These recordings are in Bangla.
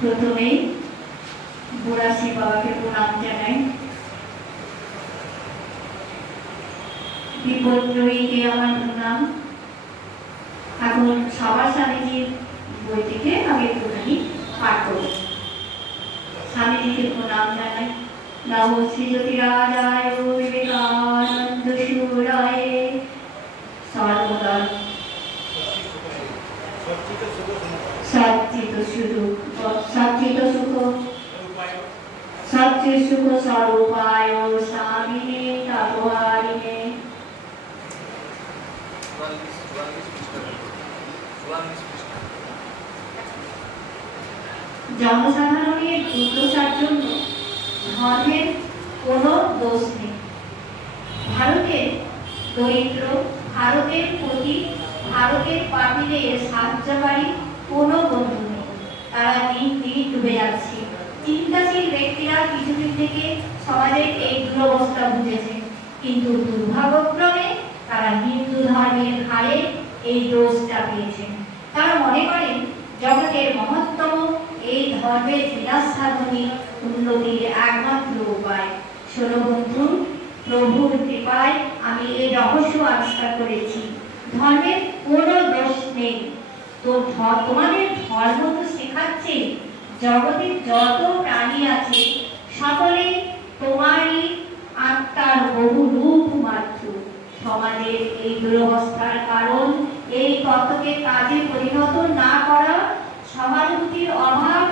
প্রথমেই বুড়াশি বাবাকে প্রণাম জানাই। বিপর্যয়ীকে আমার প্রণাম। এখন সবার স্বামীজির বইটিকে আমি একটুখানি পাঠ করব। স্বামীজিকে প্রণাম জানাই। নম শ্রীজ্যোতি রাজায় বিবেকানন্দ সুরায় সর্বদা। সচ্চিত পৃষ্ঠা জনসাধারণের দুর্দশার জন্য ধর্মের কোনো দোষ নেই। ভারতের দরিদ্র, ভারতের প্রতি, ভারতের পাখিদের সাহায্যকারী কোনো বন্ধু নেই। তারা দিন দিন ডুবে যাচ্ছে। চিন্তাশীল ব্যক্তিরা কিছুদিন থেকে সমাজের এই দুরবস্থা বুঝেছে। কিন্তু দুর্ভাগ্যক্রমে তারা হিন্দু ধর্মের ঘাড়ে এই দোষ চাপিয়েছেন তারা মনে করেন, জগতের মহত্তম এই ধর্মের বিনাশ সাধনী উন্নতির একমাত্র উপায়। শোনো বন্ধু, প্রভুর কৃপায় আমি এই রহস্য আবিষ্কার করেছি। ধর্মের কোনো তোমাদের ধর্ম তো শেখাচ্ছে যত প্রাণী আছে, সকলে তোমারই আত্মার বহু রূপ মাত্র। সমাজের এই দুরবস্থার কারণ, এই তত্ত্বকে কাজে পরিণত না করা সহানুভূতির অভাব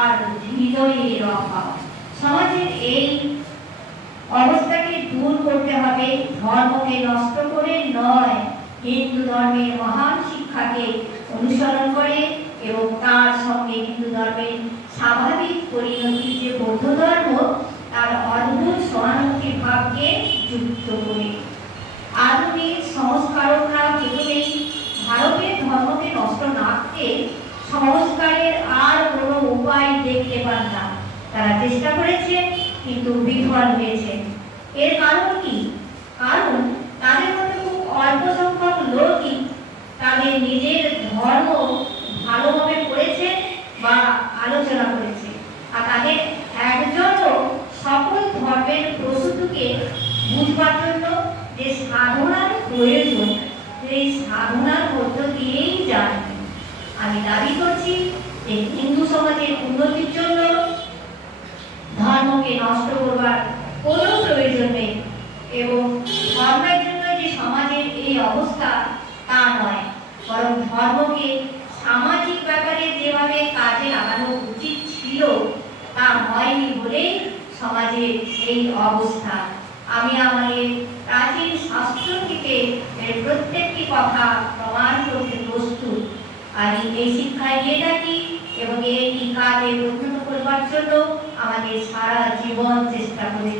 আর হৃদয়ের অভাব। সমাজের এই অবস্থাকে দূর করতে হবে, ধর্মকে নষ্ট করে নয় হিন্দু ধর্মের মহান শিক্ষাকে অনুসরণ করে এবং তার সঙ্গে হিন্দু ধর্মের স্বাভাবিক পরিণতি যে বৌদ্ধ ধর্ম, তার অদ্ভুত সহানুভূতি ভাবকে যুক্ত করে। আধুনিক সংস্কারকরা প্রথমেই ভারতের ধর্মকে নষ্ট না করে সংস্কারের আর কোনো উপায় দেখতে পান না। তারা চেষ্টা করেছে কিন্তু বিফল হয়েছে এর কারণ কি? কারণ তাদের মধ্যে খুব অল্প সংখ্যক লোকই তাদের নিজের ধর্ম ভালোভাবে পড়েছে বা আলোচনা করেছে। আর তাদের একজনও সকল ধর্মের প্রস্তুতিকে বুঝবার জন্য যে সাধনার প্রয়োজন, সেই সাধনার মধ্য দিয়েই জানবে আমি দাবি করছি যে হিন্দু সমাজের উন্নতির জন্য ধর্মকে নষ্ট করবার কোনো প্রয়োজন নেই এবং এই অবস্থা তা নয়। বরং ধর্মকে সামাজিক ব্যাপারে যেভাবে কাজে লাগানো উচিত ছিল, তা হয়নি বলেই সমাজের এই অবস্থা। আমি আমাদের প্রাচীন শাস্ত্র থেকে এর প্রত্যেকটি কথা প্রমাণ করতে প্রস্তুত। আমি এই শিক্ষায় দিয়ে থাকি এবং এই কাজে পরিণত করবার জন্য আমাদের সারা জীবন চেষ্টা করে